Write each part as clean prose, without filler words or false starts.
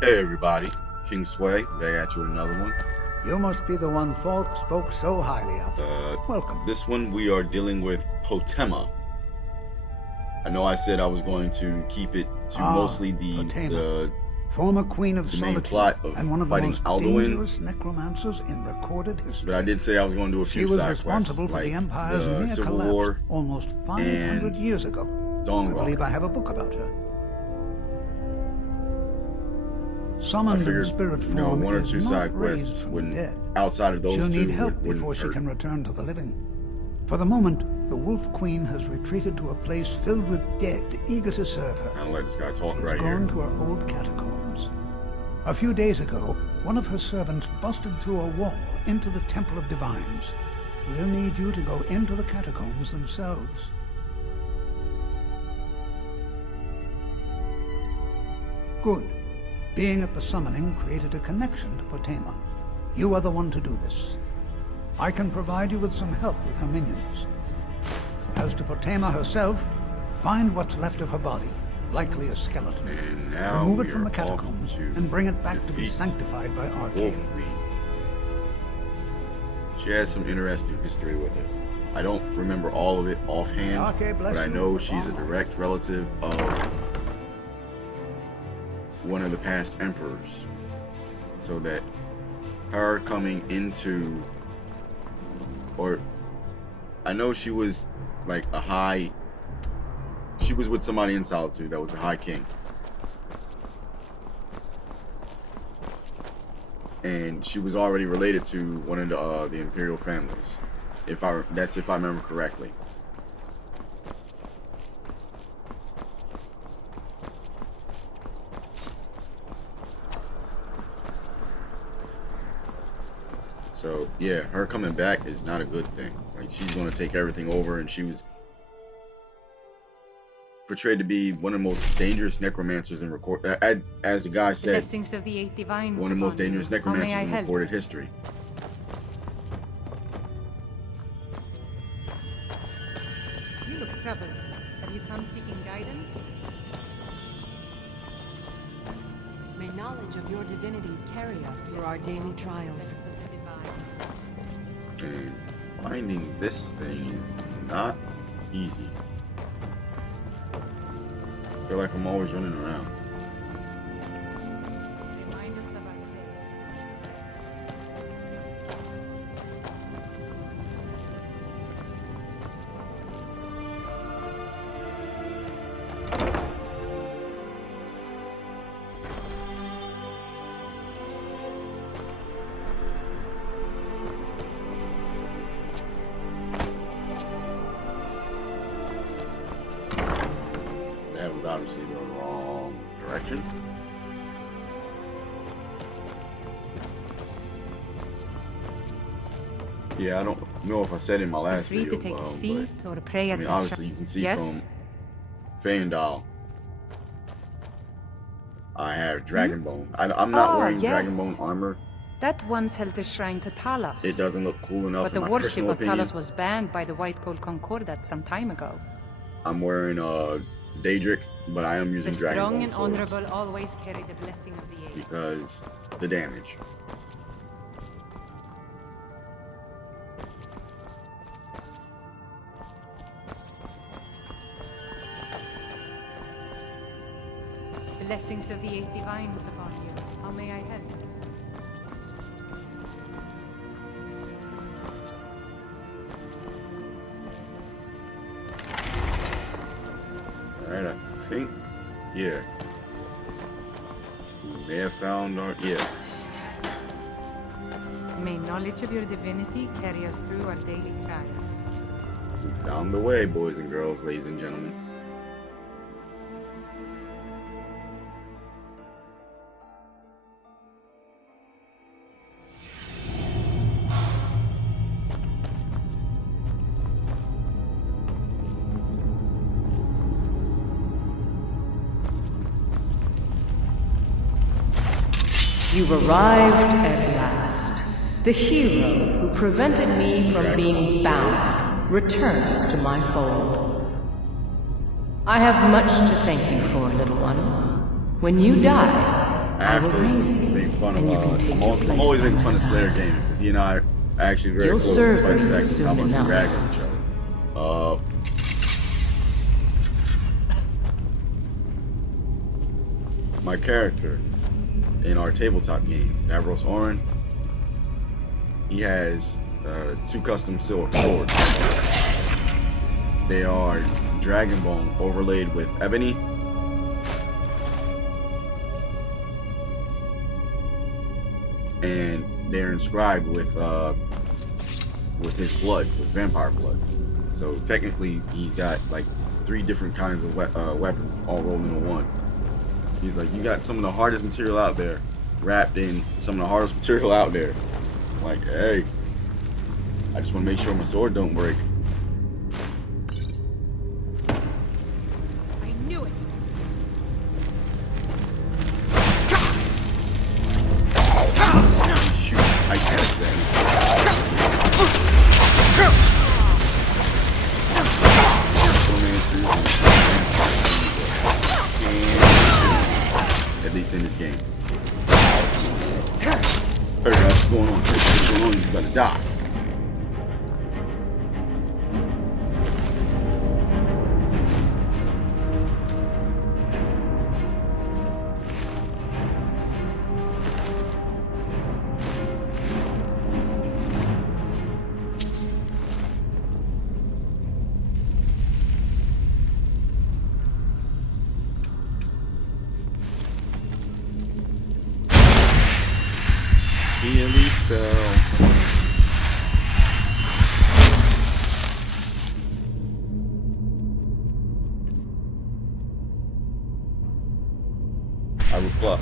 Hey everybody, King Sway, back at you with another one. You must be the one Falk spoke so highly of. Welcome. This one we are dealing with Potema. I know I said I was going to keep it to mostly the former queen of main solitude plot of and one of the fighting most Alduin, dangerous necromancers in recorded history. but I did say I was going to do a She few was side responsible quests, for like the Empire's the near Civil collapse War almost 500 years ago. Dawn I Guard. believe I have a book about her. I Summoned in figured, spirit form, one or is two not side raised quests from the wouldn't, dead. outside of those She'll two, need help wouldn't before she hurt. can return to the living. For the moment, the Wolf Queen has retreated to a place filled with dead, eager to serve her. I don't let this guy talk She's right gone here. to her old catacombs. A few days ago, one of her servants busted through a wall into the Temple of Divines. We'll need you to go into the catacombs themselves. Good. Being at the summoning created a connection to Potema. You are the one to do this. I can provide you with some help with her minions. As to Potema herself, find what's left of her body, likely a skeleton. And now Remove it we from the are off catacombs to and bring it back to be defeat sanctified by Wolf Arcade. Queen. She has some interesting history with it. I don't remember all of it offhand, Arcade bless but I you. know she's a direct relative of one of the past emperors. So that her coming into, or I know she was like she was with somebody in Solitude that was a high king. And she was already related to one of the imperial families, if I remember correctly. So yeah, her coming back is not a good thing. Like, she's going to take everything over, and she was portrayed to be one of the most dangerous necromancers in record. As the guy said, Blessings of the eight divines one of the most upon you. dangerous How may necromancers I in help? recorded history. You look troubled. Have you come seeking guidance? May knowledge of your divinity carry us through our daily trials. Blessings of the divine. And finding this thing is not easy. I feel like I'm always running around. Remind us of our place. That was obviously the wrong direction. Yeah, I don't know if I said in my Feel last free video, to take a but seat or pray I at mean, the obviously you can see Yes? from Fandal, I have Dragonbone. I'm not Ah, wearing yes. Dragonbone armor. That once held the shrine to Talos. It doesn't look cool enough But in the my worship personal of opinion. Talos was banned by the White Gold Concordat some time ago. I'm wearing Daedric, but I am using The strong Dragonbone and swords honorable always carry the blessing of the eight. because the damage. Blessings of the eight divines upon you. How may I help? Alright, I think, yeah. We may have found our, yeah. May knowledge of your divinity carry us through our daily trials. We found the way, boys and girls, ladies and gentlemen. You've arrived at last. The hero who prevented me from being bound returns to my fold. I have much to thank you for, little one. When you die, will after raise you, make fun and of you can take I'm, your al- I'm place always by making my fun of Slayer side. Gaming because he and I are actually very You'll close serve despite me the fact soon how much we enough. rag on each other. My character in our tabletop game, Davros Orin, he has 2 custom swords. They are dragon bone overlaid with ebony. And they're inscribed with his blood, with vampire blood. So technically, he's got like 3 different kinds of weapons all rolled into one. He's like, you got some of the hardest material out there, wrapped in some of the hardest material out there. I'm like, hey, I just want to make sure my sword don't break. I knew it. Shoot, ice catch that. At least in this game. Hey guys, what's going on? What's going on? You gotta die. Healy spell.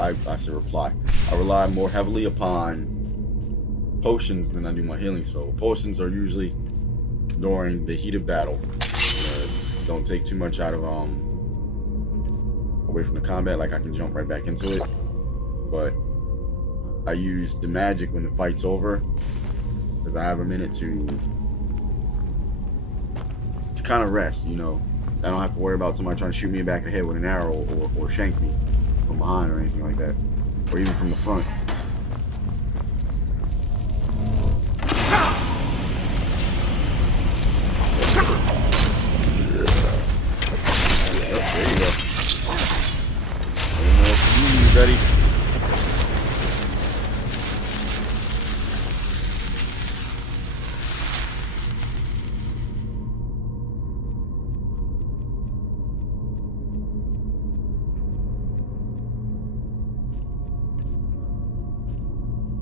I rely more heavily upon potions than I do my healing spell. Potions are usually during the heat of battle. Don't take too much out of away from the combat. Like I can jump right back into it, but I use the magic when the fight's over because I have a minute to kind of rest. You know, I don't have to worry about somebody trying to shoot me back in the head with an arrow or shank me from behind or anything like that, or even from the front. Oh, there you go. No more for you, buddy.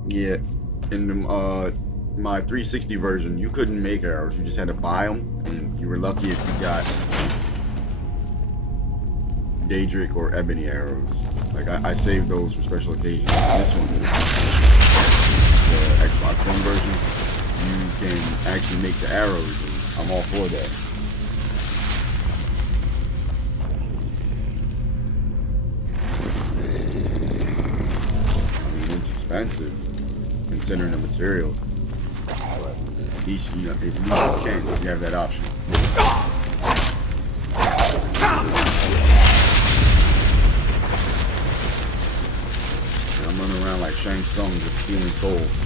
Yeah, in my 360 version, you couldn't make arrows. You just had to buy them, and you were lucky if you got Daedric or Ebony arrows. Like I saved those for special occasions. This one, the Xbox One version, you can actually make the arrows, and I'm all for that. I mean, it's expensive considering the material. At least, you know, if you can, you have that option. And I'm running around like Shang Tsung just stealing souls.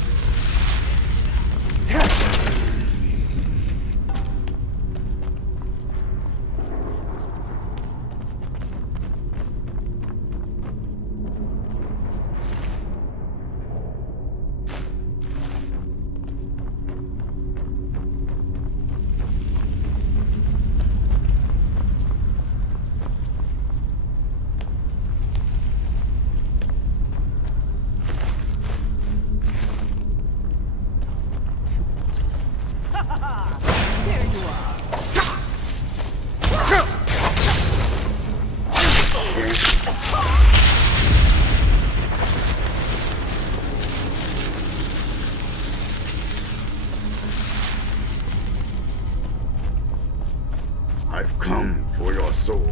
I've come for your soul.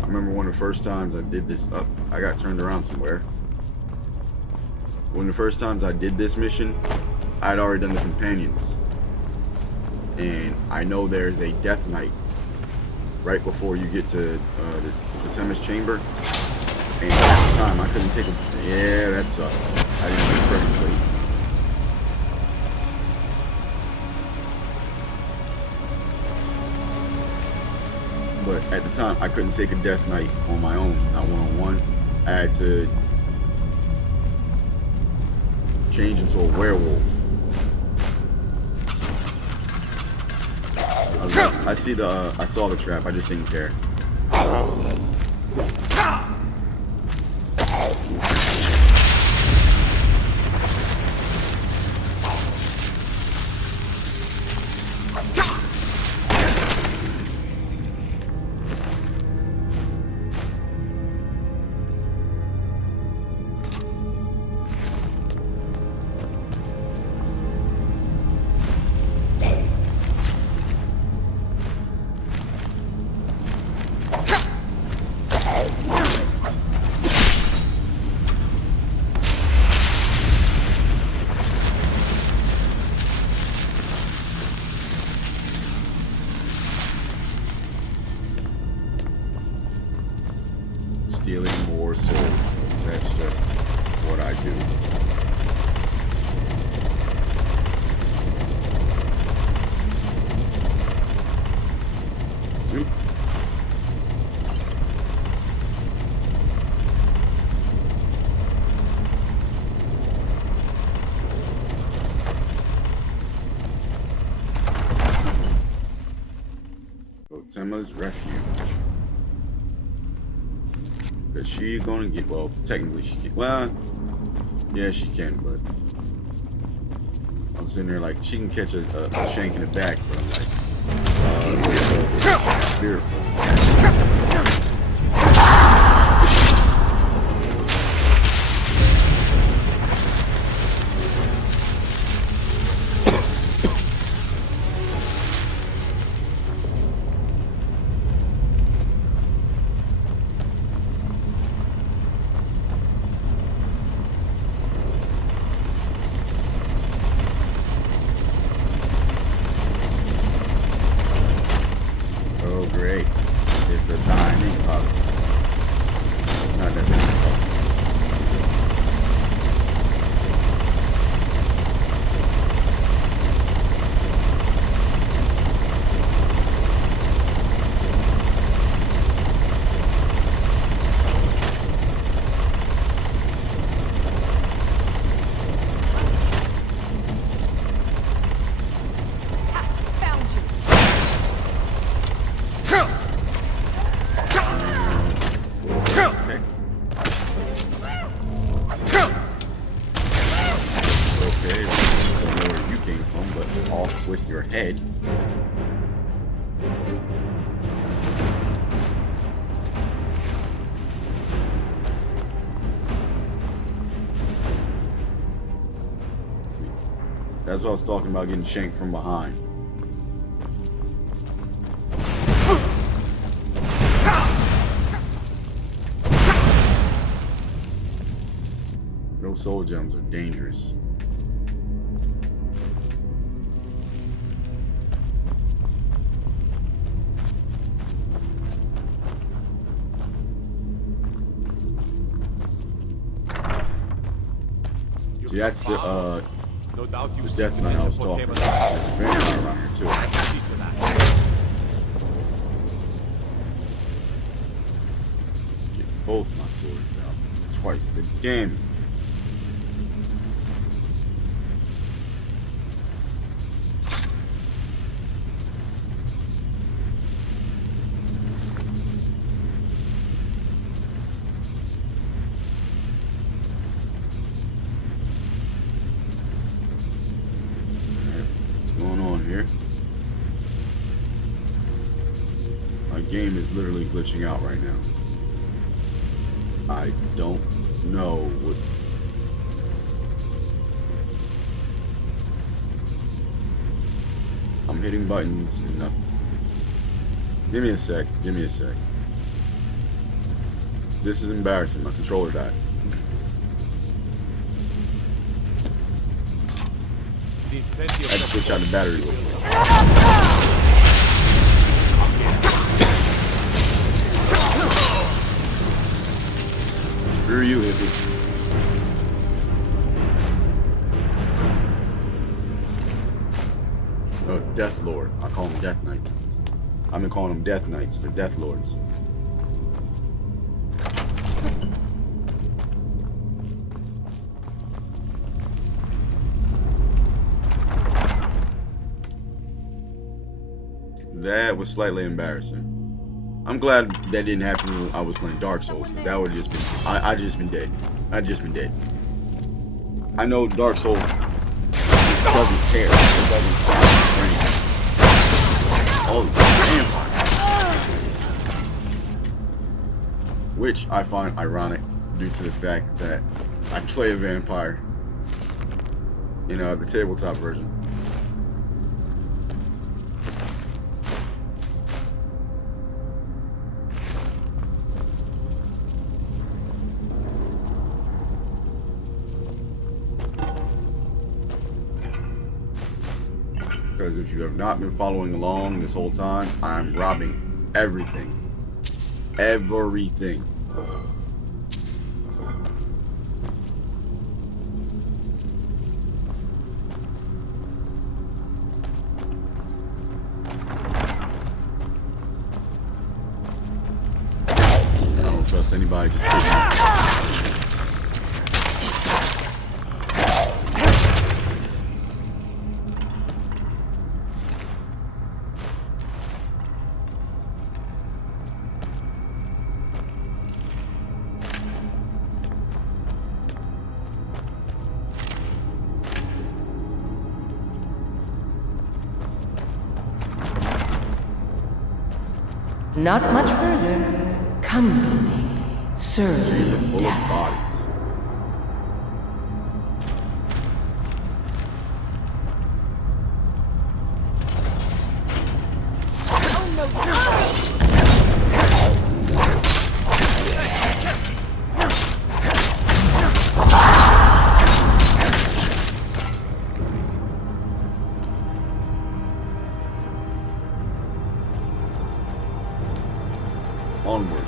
I remember one of the first times I did this. I got turned around somewhere. One of the first times I did this mission, I'd already done the companions, and I know there's a death knight right before you get to the Potema's chamber. And at the time, I couldn't take a. Yeah, that sucked. I didn't see pressure plate. But at the time, I couldn't take a death knight on my own, not one-on-one. I had to change into a werewolf. I saw the trap. I just didn't care. Stealing more souls. That's just what I do. Zoop. Potema's refuge. Is she gonna get, well, technically she can, well, yeah, she can, but I'm sitting there like, she can catch a shank in the back, but I'm like, spirit. Great. It's a timing puzzle. It's not that big of a puzzle. With your head. That's what I was talking about, getting shanked from behind. Those soul gems are dangerous. See, that's the no doubt you death knight I was talking about. There's a vampire around here too. Get both my swords out. Twice the damage. Here. My game is literally glitching out right now. I don't know what's... I'm hitting buttons and nothing. Give me a sec. Give me a sec. This is embarrassing. My controller died. Leave plenty I had to of switch out the battery real quick. Screw you, hippie. Oh, Death Lord. I call them Death Knights. I've been calling them Death Knights. They're Death Lords. That was slightly embarrassing. I'm glad that didn't happen when I was playing Dark Souls, because that would have just been I just been dead. I'd just been dead. I know Dark Souls doesn't care. It doesn't stop the brain. Oh, damn. Which I find ironic due to the fact that I play a vampire in the tabletop version. Because if you have not been following along this whole time, I'm robbing everything. Everything. I don't trust anybody just sitting there. Not much further. Come moving. Serve Full of death. bodies. Onwards,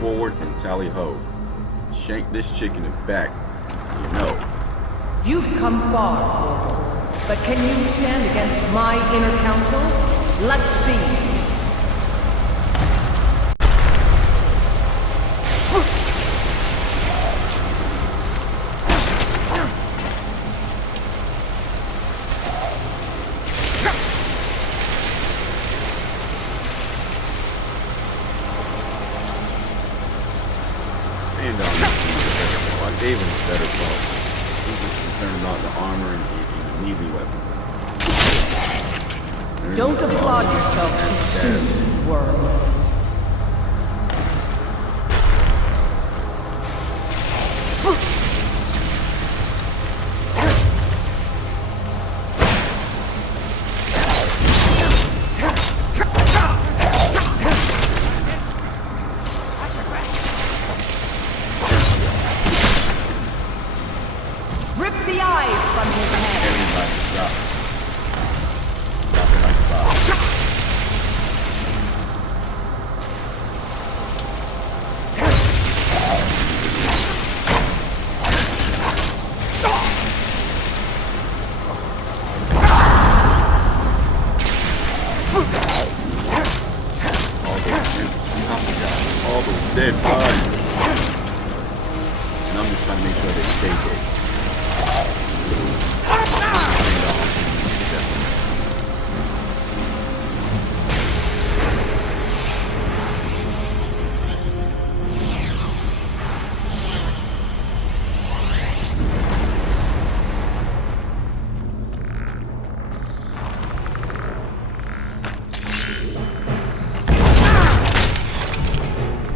forward, and tally ho. Shank this chick in the back. You know. You've come far, mortal. But can you stand against my inner council? Let's see. And I gave him a better bow. He was just concerned about the armor and the melee weapons. Don't applaud yourself too soon, worm. Rip the eyes from his head. Everybody stop. Stop it like a bow. All those dead bodies. And I'm just trying to make sure they stay dead.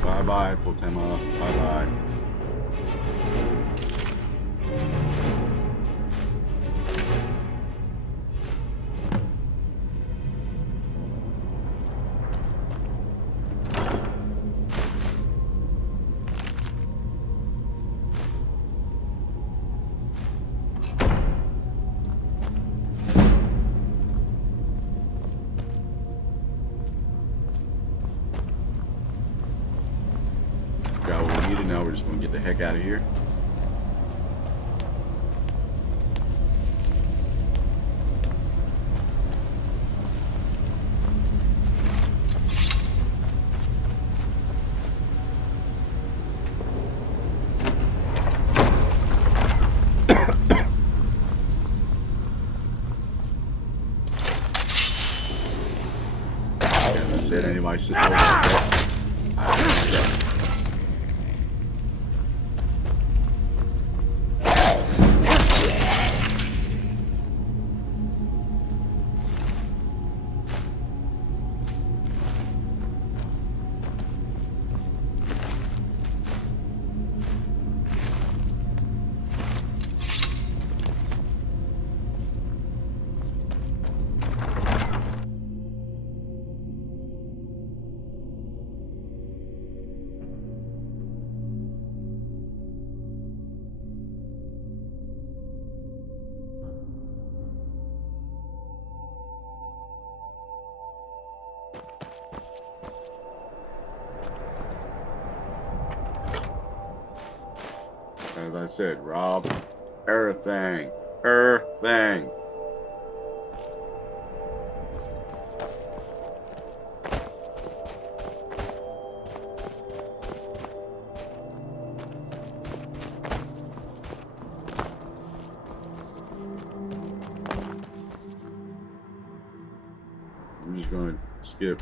Bye-bye, Potema. Bye-bye. we're just gonna get the heck out of here. As I said, anybody sitting over there. As I said, rob everything. Everything. I'm just going to skip.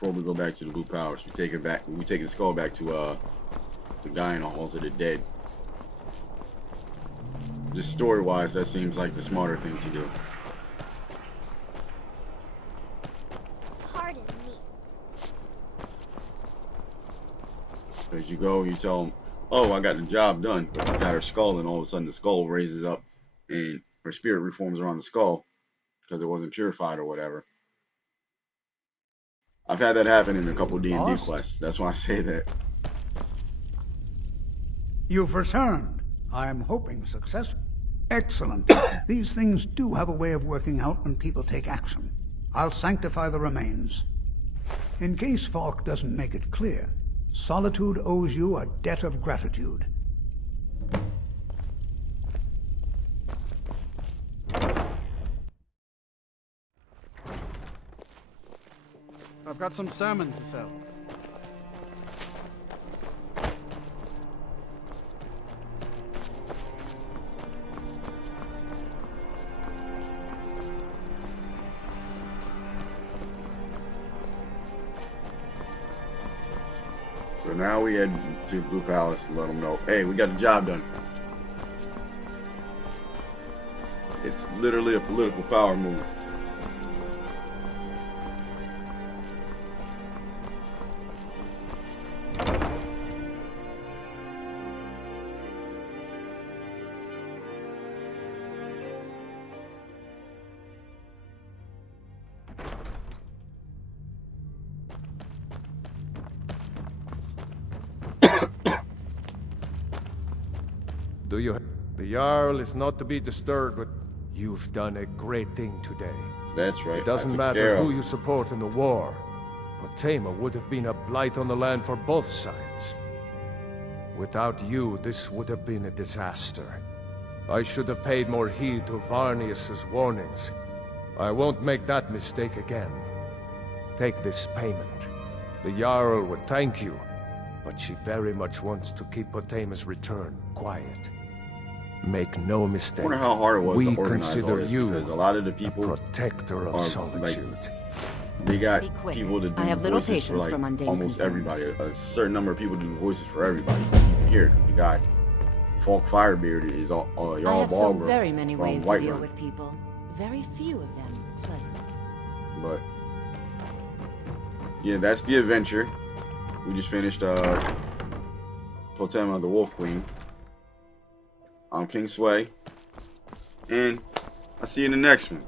Before we go back to the Blue Powers, we take it back. We take the skull back to the guy in the Halls of the Dead. Just story-wise, that seems like the smarter thing to do. Pardon me. As you go, you tell them, "Oh, I got the job done." But you got her skull, and all of a sudden the skull raises up, and her spirit reforms around the skull because it wasn't purified or whatever. I've had that happen in a couple D&D Lost? quests. That's why I say that. You've returned. I'm hoping success. Excellent. These things do have a way of working out when people take action. I'll sanctify the remains. In case Falk doesn't make it clear, Solitude owes you a debt of gratitude. I've got some salmon to sell. So now we head to Blue Palace and let them know, hey, we got the job done. It's literally a political power move. Do you? The Jarl is not to be disturbed, but you've done a great thing today. That's right. It doesn't matter who you support in the war. Potema would have been a blight on the land for both sides. Without you, this would have been a disaster. I should have paid more heed to Varnius's warnings. I won't make that mistake again. Take this payment. The Jarl would thank you, but she very much wants to keep Potema's return quiet. Make no mistake. I wonder how hard it was we to organize all consider this, you because a lot of the people a protector of are, solitude. like, they got Be quick. people to do I have little voices for patience like for mundane almost concerns. everybody. A certain number of people do voices for everybody. You can hear it because the guy, Falk Firebeard, is all I Jarl have so Balgruuf very many from ways to deal Whiterun. with people. Very few of them pleasant. But yeah, that's the adventure. We just finished Potema the Wolf Queen. I'm King Sway, and I'll see you in the next one.